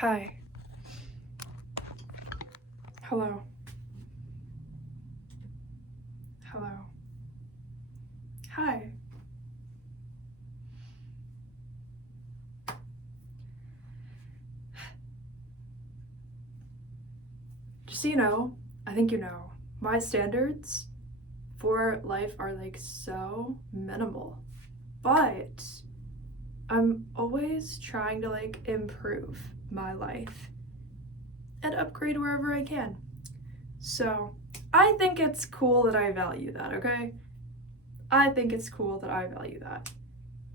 Hi. Hello. Hello. Hi. Just so you know, I think you know, my standards for life are like so minimal. But I'm always trying to like improve my life and upgrade wherever I can. So I think it's cool that I value that, okay? I think it's cool that I value that.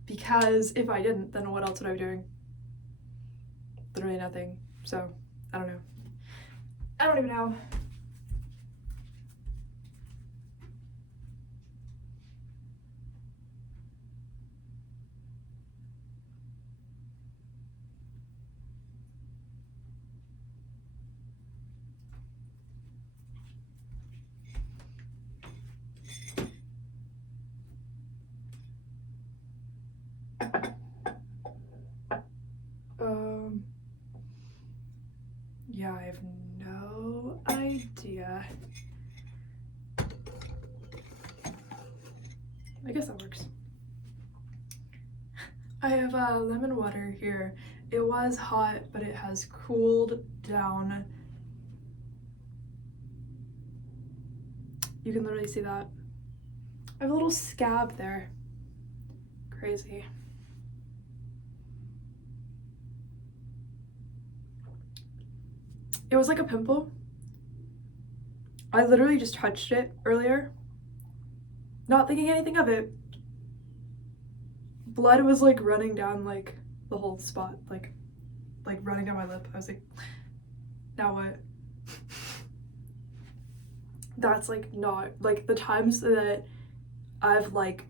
Because if I didn't, then what else would I be doing? Literally nothing. So, I don't know. I don't even know. Yeah, I have no idea. I guess that works. I have lemon water here. It was hot, but it has cooled down. You can literally see that. I have a little scab there. Crazy. It was like a pimple. I literally just touched it earlier, not thinking anything of it. Blood was like running down like the whole spot, like running down my lip. I was like, now what? That's like not like the times that I've like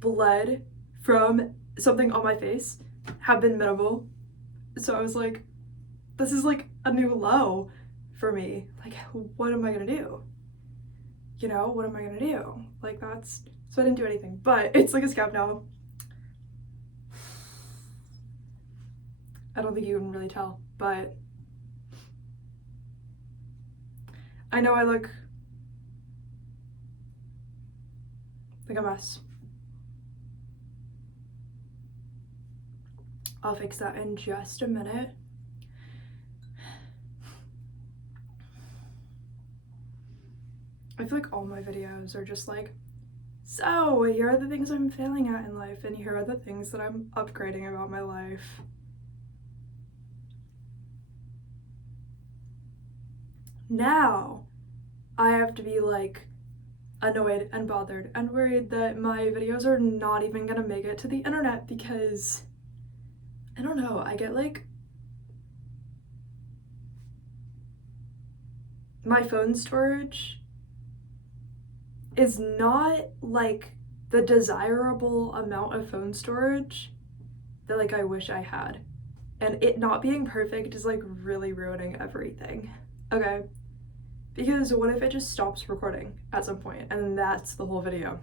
bled from something on my face have been minimal. So I was like, this is like a new low for me. Like, what am I gonna do? You know, what am I gonna do? Like, that's so I didn't do anything, but it's like a scab now. I don't think you can really tell, but I know I look like a mess. I'll fix that in just a minute. I feel like all my videos are just like, so here are the things I'm failing at in life, and here are the things that I'm upgrading about my life. Now I have to be like annoyed and bothered and worried that my videos are not even gonna make it to the internet because I don't know, I get like my phone storage is not like the desirable amount of phone storage that like I wish I had. And it not being perfect is like really ruining everything. Okay? Because what if it just stops recording at some point and then that's the whole video?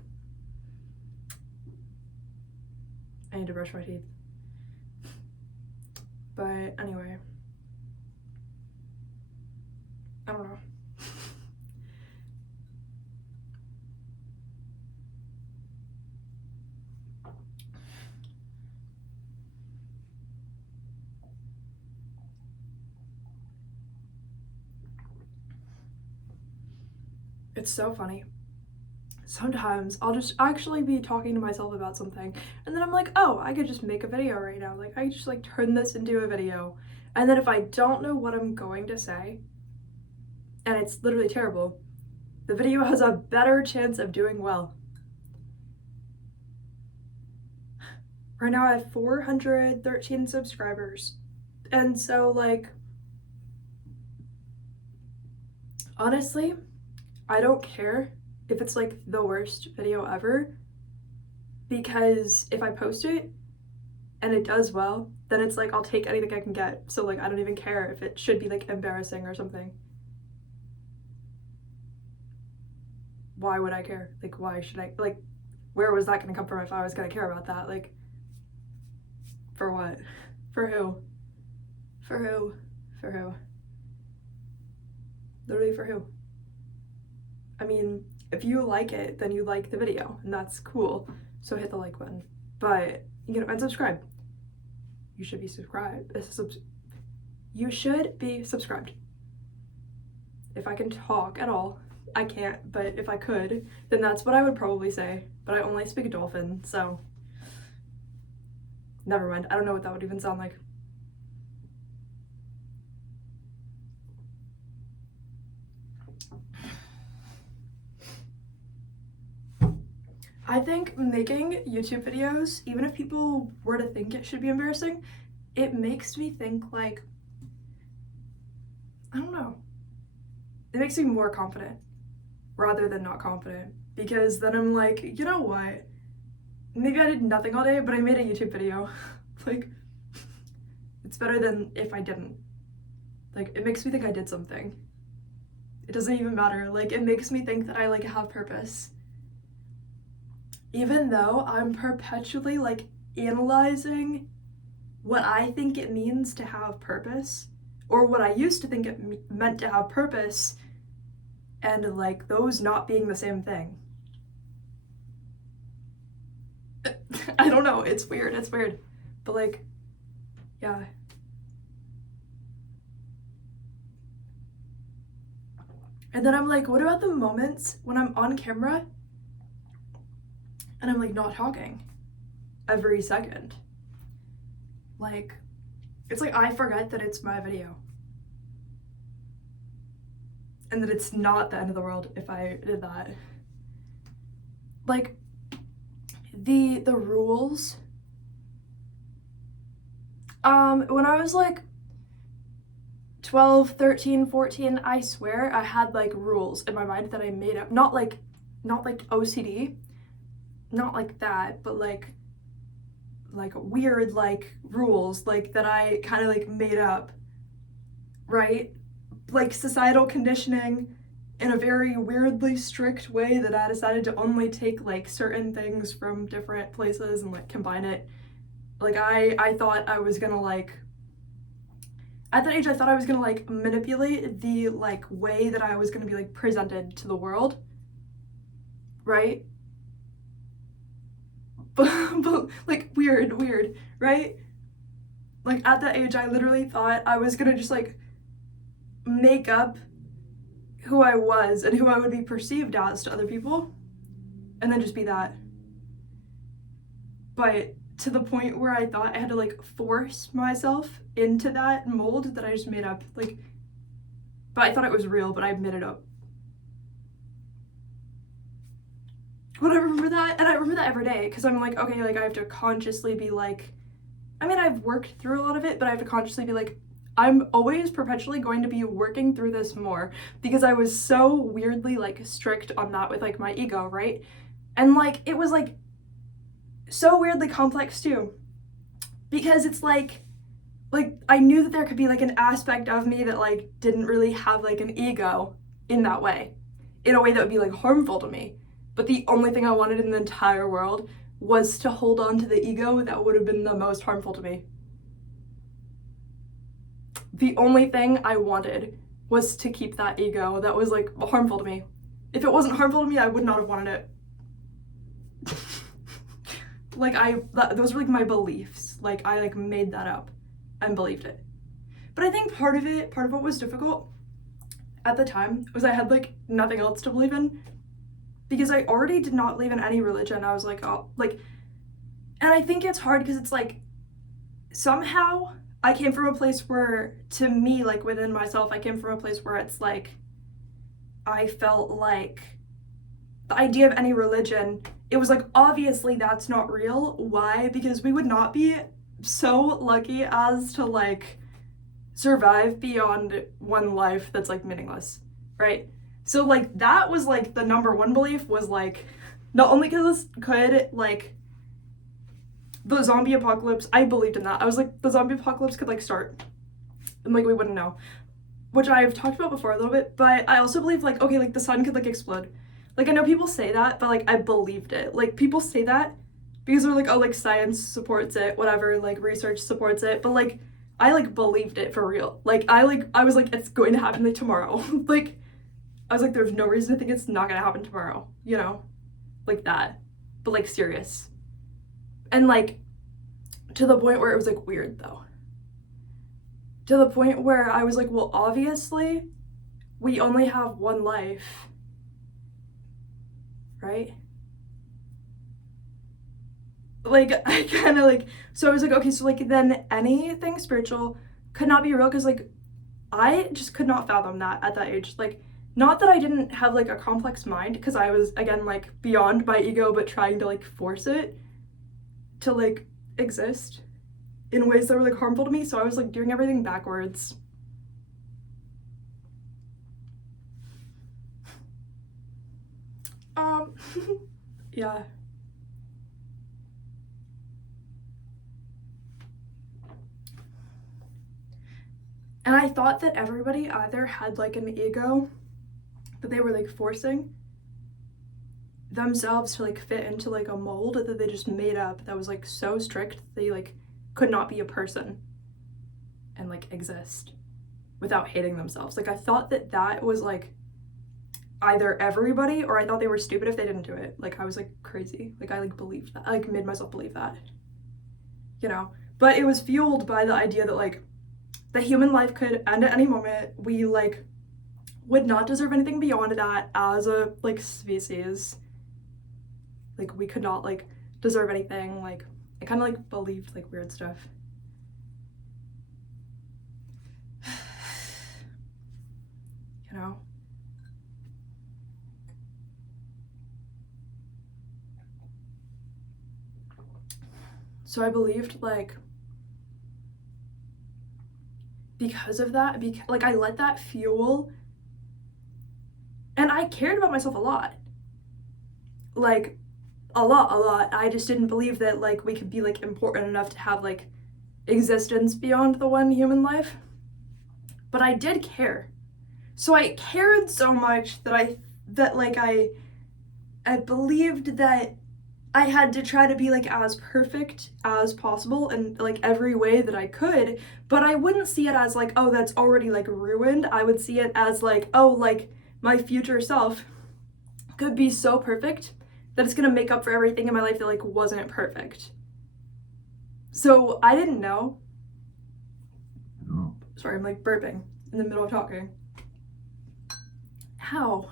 I need to brush my teeth. But anyway, I don't know. It's so funny. Sometimes I'll just actually be talking to myself about something and then I'm like, oh, I could just make a video right now. Like, I could just like turn this into a video. And then if I don't know what I'm going to say, and it's literally terrible, the video has a better chance of doing well. Right now I have 413 subscribers. And so like, honestly, I don't care if it's like the worst video ever, because if I post it and it does well, then it's like I'll take anything I can get. So like I don't even care if it should be like embarrassing or something. Why would I care? Like, why should I, like, where was that gonna come from if I was gonna care about that? Like, for what? For who? For who? For who? Literally for who? I mean, if you like it, then you like the video, and that's cool. So hit the like button. But, you know, and subscribe. You should be subscribed. You should be subscribed. If I can talk at all, I can't, but if I could, then that's what I would probably say. But I only speak Dolphin, so never mind. I don't know what that would even sound like. I think making YouTube videos, even if people were to think it should be embarrassing, it makes me think like, I don't know. It makes me more confident rather than not confident, because then I'm like, you know what? Maybe I did nothing all day, but I made a YouTube video. Like, it's better than if I didn't. Like, it makes me think I did something. It doesn't even matter. Like, it makes me think that I like have purpose. Even though I'm perpetually like analyzing what I think it means to have purpose, or what I used to think it meant to have purpose, and like those not being the same thing. I don't know, it's weird, but like, yeah. And then I'm like, what about the moments when I'm on camera and I'm like not talking every second? Like, it's like I forget that it's my video. And that it's not the end of the world if I did that. Like, the rules. When I was like 12, 13, 14, I swear I had like rules in my mind that I made up. Not like OCD. Not like that, but like weird like rules like that I kind of like made up, right? Like societal conditioning in a very weirdly strict way that I decided to only take like certain things from different places and like combine it. Like I thought I was gonna like, at that age I thought I was gonna like manipulate the like way that I was gonna be like presented to the world, right? But like weird, right? Like at that age I literally thought I was gonna just like make up who I was and who I would be perceived as to other people, and then just be that. But to the point where I thought I had to like force myself into that mold that I just made up. Like, but I thought it was real, but I made it up. But I remember that, and I remember that every day, because I'm like, okay, like I have to consciously be like, I mean, I've worked through a lot of it, but I have to consciously be like, I'm always perpetually going to be working through this more, because I was so weirdly like strict on that with like my ego, right? And like it was like so weirdly complex too, because it's like I knew that there could be like an aspect of me that like didn't really have like an ego in that way, in a way that would be like harmful to me. But the only thing I wanted in the entire world was to hold on to the ego that would have been the most harmful to me. The only thing I wanted was to keep that ego that was like harmful to me. If it wasn't harmful to me, I would not have wanted it. Like those were like my beliefs. Like I like made that up and believed it. But I think part of what was difficult at the time was I had like nothing else to believe in, because I already did not believe in any religion. I was like, oh, like, and I think it's hard because it's like somehow I came from a place where, to me, like within myself, I came from a place where it's like I felt like the idea of any religion, it was like, obviously that's not real. Why? Because we would not be so lucky as to like survive beyond one life that's like meaningless, right? So like that was like the number one belief, was like, not only because this could like the zombie apocalypse, I believed in that. I was like, the zombie apocalypse could like start and like we wouldn't know, which I've talked about before a little bit. But I also believe like, okay, like the sun could like explode. Like I know people say that, but like I believed it. Like people say that because they're like, oh, like science supports it, whatever, like research supports it. But like I like believed it for real. Like I was like, it's going to happen like tomorrow. Like I was like, there's no reason to think it's not gonna happen tomorrow, you know? Like that. But like serious. And like to the point where it was like weird though. To the point where I was like, well, obviously we only have one life, right? Like I kind of like, so I was like, okay, so like then anything spiritual could not be real, because like I just could not fathom that at that age. Like, not that I didn't have like a complex mind, because I was again like beyond my ego, but trying to like force it to like exist in ways that were like harmful to me. So I was like doing everything backwards. Yeah. And I thought that everybody either had like an ego that they were like forcing themselves to like fit into like a mold that they just made up that was like so strict they like could not be a person and like exist without hating themselves. Like I thought that that was like either everybody, or I thought they were stupid if they didn't do it. Like I was like crazy. Like I like believed that. I like made myself believe that. You know? But it was fueled by the idea that like the human life could end at any moment. We like would not deserve anything beyond that as a like species. Like we could not like deserve anything. Like I kind of like believed like weird stuff. You know? So I believed like because of that, like I let that fuel, and I cared about myself a lot. Like a lot. I just didn't believe that like we could be like important enough to have like existence beyond the one human life. But I did care. So I cared so much that I believed that I had to try to be like as perfect as possible in like every way that I could, but I wouldn't see it as like, oh, that's already like ruined. I would see it as like, oh, like my future self could be so perfect that it's gonna make up for everything in my life that like wasn't perfect. So I didn't know. Sorry, I'm like burping in the middle of talking. Ow.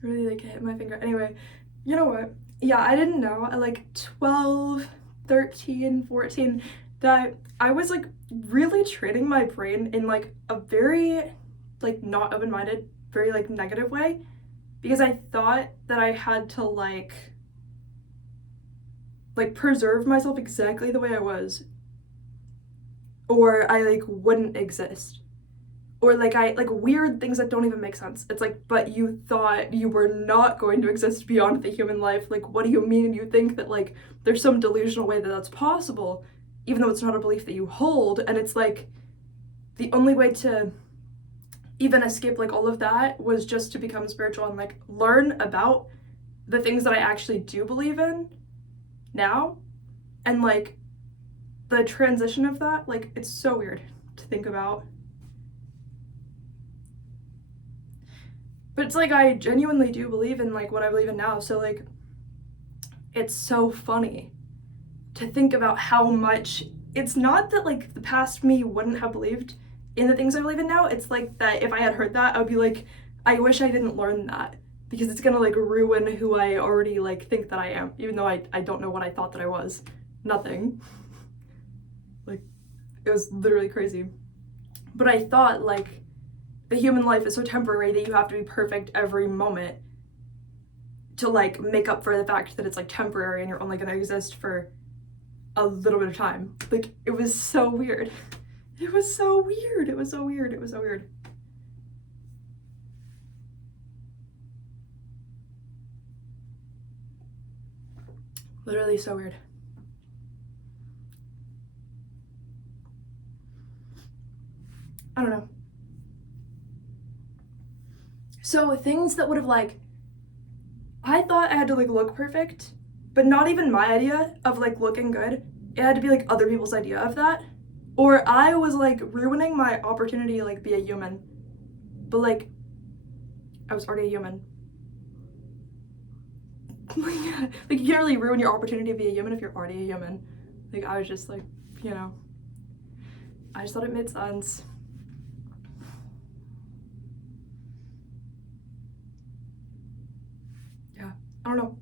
Really like hit my finger. Anyway, you know what? Yeah, I didn't know at like 12, 13, 14 that I was like really training my brain in like a very like not open-minded, very like negative way, because I thought that I had to like preserve myself exactly the way I was, or I like wouldn't exist. Or like I like weird things that don't even make sense. It's like, but you thought you were not going to exist beyond the human life. Like, what do you mean? You think that like there's some delusional way that that's possible, even though it's not a belief that you hold. And it's like the only way to even escape like all of that was just to become spiritual and like learn about the things that I actually do believe in now. And like the transition of that, like it's so weird to think about. But it's like I genuinely do believe in like what I believe in now. So like it's so funny to think about how much it's not that like the past me wouldn't have believed in the things I believe in now. It's like that if I had heard that, I would be like, I wish I didn't learn that, because it's gonna like ruin who I already like think that I am, even though I don't know what I thought that I was. Nothing. Like it was literally crazy. But I thought like the human life is so temporary that you have to be perfect every moment to like make up for the fact that it's like temporary and you're only going to exist for a little bit of time. Like it was so weird. It was so weird. Literally so weird. I don't know. So things that would have like, I thought I had to like look perfect, but not even my idea of like looking good. It had to be like other people's idea of that. Or I was like ruining my opportunity to like be a human. But like, I was already a human. Like, you can't really ruin your opportunity to be a human if you're already a human. Like, I was just like, you know, I just thought it made sense. Yeah, I don't know.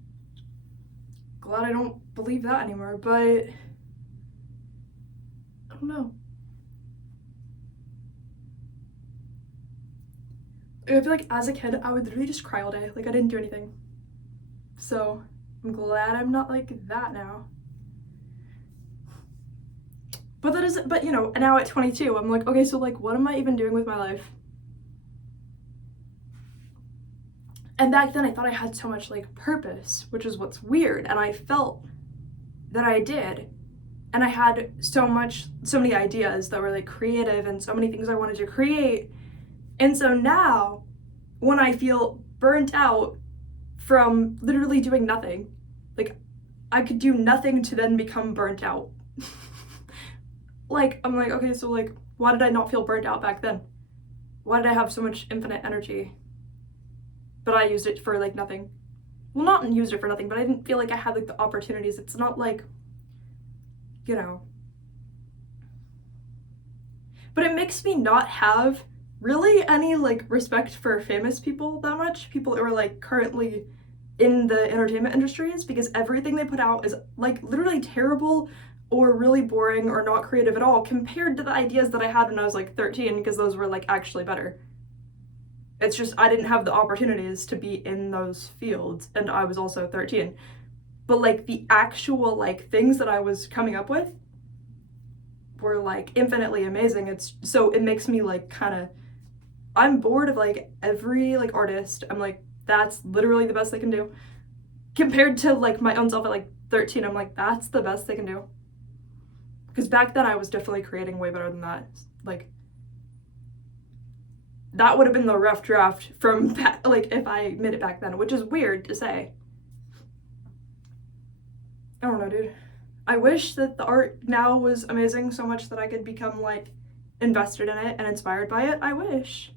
Glad I don't believe that anymore, but I don't know. I feel like as a kid, I would literally just cry all day. Like, I didn't do anything. So, I'm glad I'm not like that now. But that isn't, but you know, now at 22, I'm like, okay, so like, what am I even doing with my life? And back then I thought I had so much like purpose, which is what's weird. And I felt that I did. And I had so many ideas that were like creative and so many things I wanted to create. And so now when I feel burnt out from literally doing nothing, like I could do nothing to then become burnt out. Like, I'm like, okay, so like, why did I not feel burnt out back then? Why did I have so much infinite energy? But I used it for like nothing. Well, not used it for nothing, but I didn't feel like I had like the opportunities. It's not like, you know. But it makes me not have really any like respect for famous people that much. People who are like currently in the entertainment industries, because everything they put out is like literally terrible or really boring or not creative at all compared to the ideas that I had when I was like 13, because those were like actually better. It's just I didn't have the opportunities to be in those fields, and I was also 13. But like the actual like things that I was coming up with were like infinitely amazing. It's so it makes me like kind of, I'm bored of like every like artist. I'm like, that's literally the best they can do. Compared to like my own self at like 13, I'm like, that's the best they can do. Because back then I was definitely creating way better than that. Like, that would have been the rough draft from back, like if I made it back then, which is weird to say. I don't know, dude. I wish that the art now was amazing so much that I could become like invested in it and inspired by it. I wish.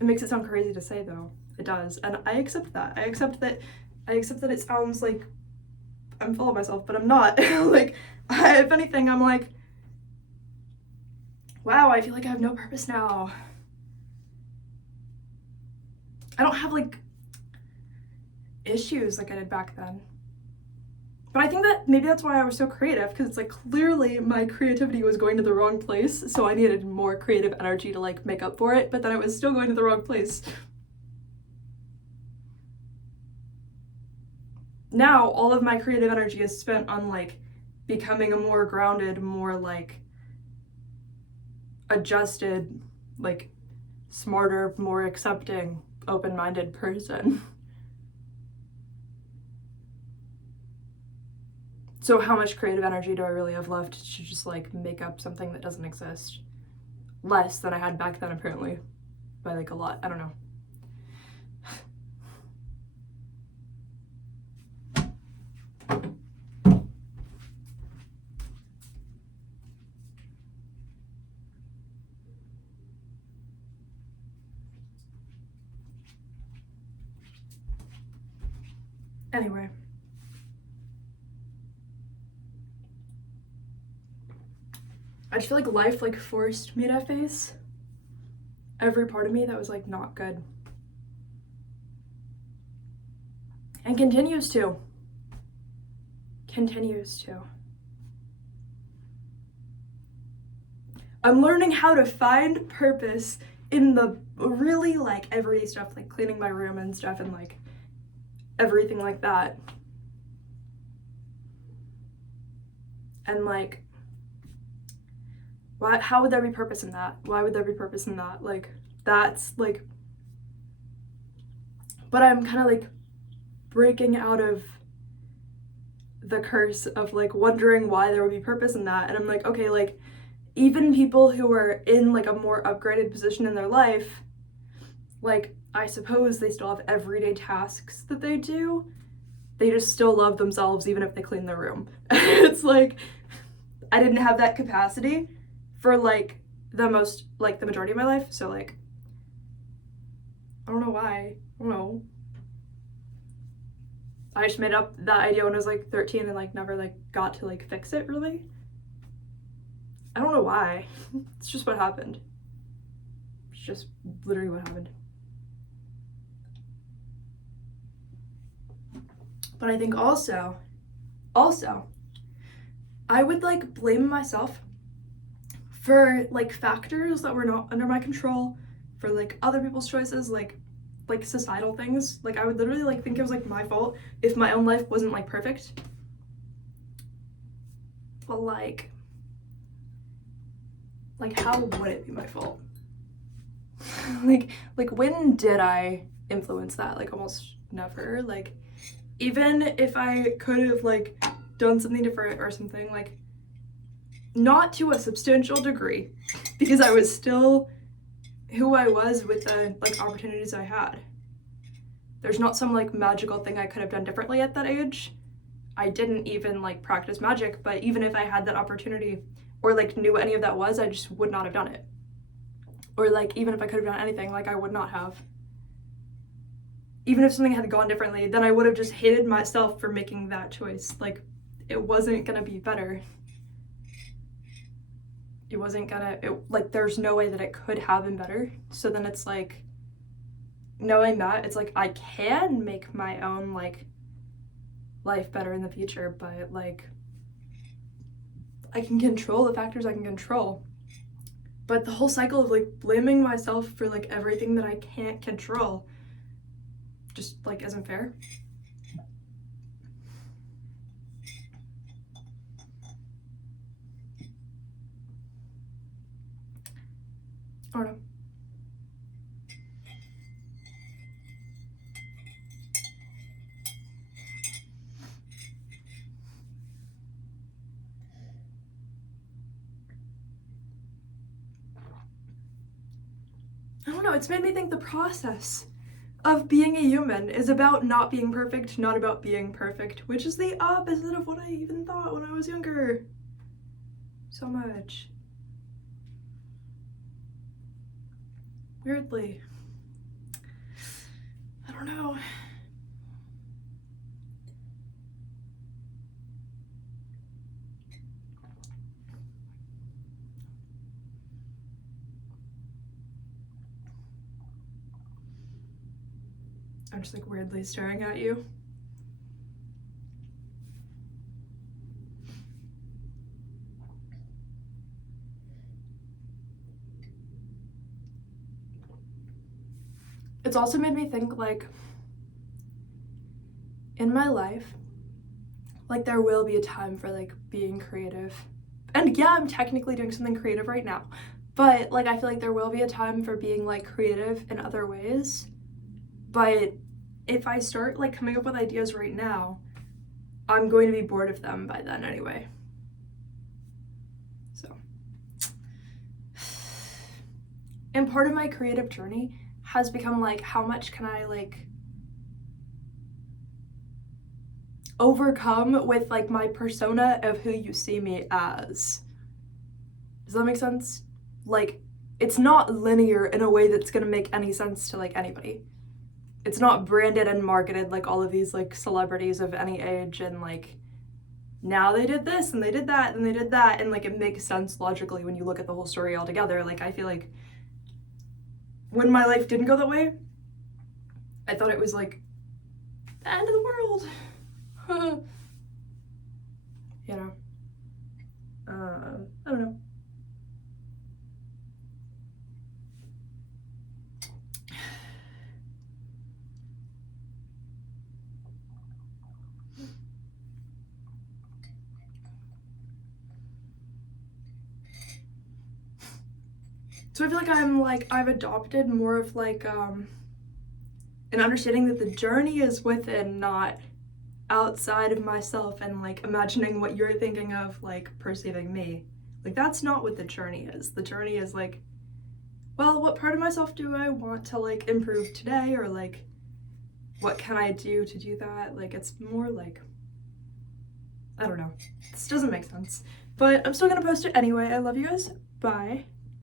It makes it sound crazy to say though. It does. And I accept that. I accept that it sounds like I'm full of myself, but I'm not. Like, if anything, I'm like, wow, I feel like I have no purpose now. I don't have like issues like I did back then. But I think that maybe that's why I was so creative, because it's like clearly my creativity was going to the wrong place, so I needed more creative energy to like make up for it, but then it was still going to the wrong place. Now all of my creative energy is spent on like becoming a more grounded, more like adjusted, like smarter, more accepting, open-minded person. So how much creative energy do I really have left to just like make up something that doesn't exist? Less than I had back then, apparently, by like a lot. I don't know. Anyway. I just feel like life like forced me to face every part of me that was like not good. And continues to. I'm learning how to find purpose in the really like everyday stuff, like cleaning my room and stuff and like everything like that. And like, how would there be purpose in that? Why would there be purpose in that? Like, that's like, but I'm kind of like breaking out of the curse of like wondering why there would be purpose in that. And I'm like, okay, like even people who are in like a more upgraded position in their life, like I suppose they still have everyday tasks that they do. They just still love themselves even if they clean their room. It's like, I didn't have that capacity. for like the majority of my life. So like, I don't know why. I don't know. I just made up that idea when I was like 13 and like never like got to like fix it really. I don't know why. It's just what happened. It's just literally what happened. But I think also, I would like blame myself for like factors that were not under my control, for like other people's choices, like societal things. Like I would literally like think it was like my fault if my own life wasn't like perfect. But like how would it be my fault? like when did I influence that? Like almost never. Like even if I could have like done something different or something, like not to a substantial degree, because I was still who I was with the like opportunities I had. There's not some like magical thing I could have done differently at that age. I didn't even like practice magic, but even if I had that opportunity or like knew what any of that was, I just would not have done it. Or like even if I could have done anything, like I would not have. Even if something had gone differently, then I would have just hated myself for making that choice. Like it wasn't gonna be better. It wasn't gonna, like there's no way that it could have been better. So then it's like, knowing that, it's like I can make my own like life better in the future, but like I can control the factors I can control. But the whole cycle of like blaming myself for like everything that I can't control just like isn't fair. I don't know. I don't know, it's made me think the process of being a human is about not being perfect, not about being perfect, which is the opposite of what I even thought when I was younger. So much. Weirdly. I don't know. I'm just like weirdly staring at you. It's also made me think like in my life, like there will be a time for like being creative. And yeah, I'm technically doing something creative right now, but like I feel like there will be a time for being like creative in other ways. But if I start like coming up with ideas right now, I'm going to be bored of them by then anyway. So, and part of my creative journey has become like, how much can I like overcome with like my persona of who you see me as? Does that make sense? Like, it's not linear in a way that's gonna make any sense to like anybody. It's not branded and marketed like all of these like celebrities of any age and like now they did this and they did that and they did that, and like it makes sense logically when you look at the whole story all together. Like I feel like when my life didn't go that way, I thought it was like the end of the world. You know, I don't know. So I feel like I've adopted more of like an understanding that the journey is within, not outside of myself, and like imagining what you're thinking of like perceiving me. Like that's not what the journey is. The journey is like, well, what part of myself do I want to like improve today, or like what can I do to do that? Like it's more like, I don't know. This doesn't make sense. But I'm still gonna post it anyway. I love you guys. Bye.